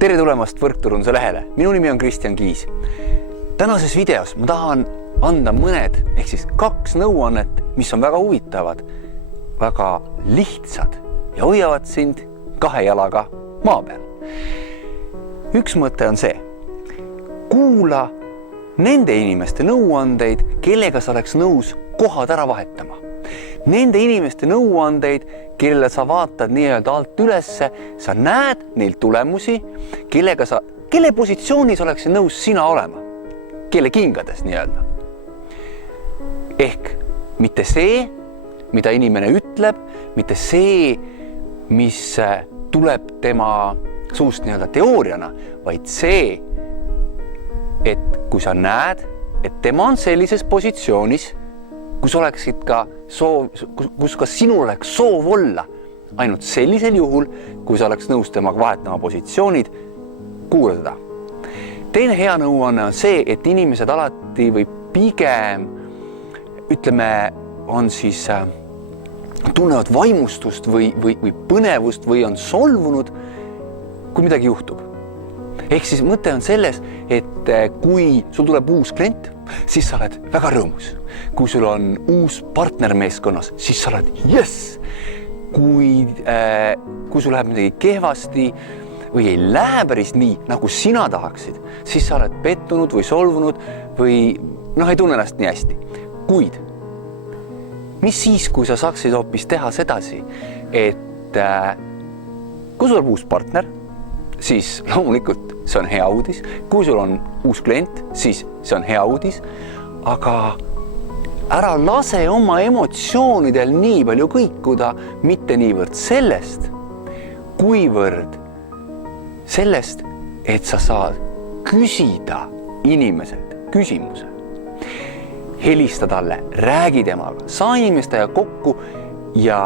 Tere tulemast Võrkturunduse lehele. Minu nimi on Kristjan Kiis. Tänases videos ma tahan anda mõned, ehk siis 2 nõuannet, mis on väga huvitavad, väga lihtsad ja hoiavad sind 2 jalaga maa peal. Üks mõte on see. Kuula nende inimeste nõuandeid, kellega sa oleks nõus kohad ära vahetama. Nende inimeste nõuandeid, kellele sa vaatad nii-öelda alt ülesse, sa näed neil tulemusi, kelle positsioonis oleks nõus sina olema, kelle kingades nii-öelda. Ehk mitte see, mida inimene ütleb, mitte see, mis tuleb tema suust nii-öelda teooriana, vaid see, et kui sa näed, et tema on sellises positsioonis, kus oleksid ka kus ka sinul oleks soov olla, ainult sellisel juhul, kui sa oleks nõus temaga vahetama positsioonid, kuula teda. Teine hea nõuanne on see, et inimesed alati või pigem, ütleme, on siis tunnevad vaimustust või põnevust või on solvunud, kui midagi juhtub. Ehk siis mõte on selles, et kui sul tuleb uus klient, siis sa oled väga rõõmus. Kui sul on uus partner meeskonnas, siis sa oled yes! Kui sul läheb midagi kehvasti või ei lähe päris nii, nagu sina tahaksid, siis sa oled pettunud või solvunud või ei tunne ennast nii hästi. Kuid, mis siis, kui sa saaksid hoopis teha sedasi, et kui sul on uus partner, siis loomulikult see on hea uudis. Kui sul on uus klient, siis see on hea uudis. Aga ära lase oma emotsioonidel nii palju kõikuda, mitte niivõrd sellest, kuivõrd sellest, et sa saad küsida inimeselt küsimuse. Helista talle, räägi temaga, saa inimestega kokku ja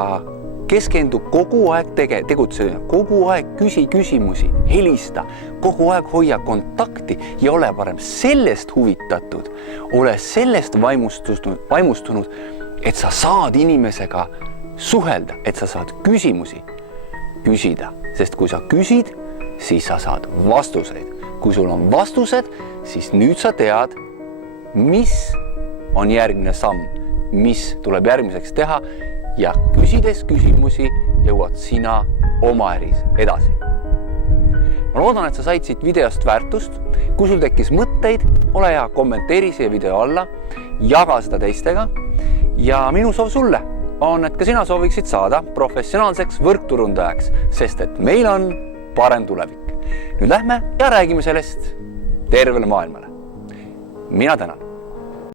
keskendu kogu aeg tegutsemisele, kogu aeg küsi küsimusi, helista, kogu aeg hoia kontakti ja ole parem sellest huvitatud, ole sellest vaimustunud, et sa saad inimesega suhelda, et sa saad küsimusi küsida, sest kui sa küsid, siis sa saad vastuseid. Kui sul on vastused, siis nüüd sa tead, mis on järgmine samm, mis tuleb järgmiseks teha ja küsides küsimusi jõuad sina oma äris edasi. Ma loodan, et sa said siit videost väärtust. Kui sul tekkis mõtteid, ole hea, kommenteeri siia video alla, jaga seda teistega ja minu soov sulle on, et ka sina sooviksid saada professionaalseks võrkturundajaks, sest et meil on parem tulevik. Nüüd lähme ja räägime sellest tervele maailmale. Mina tänan.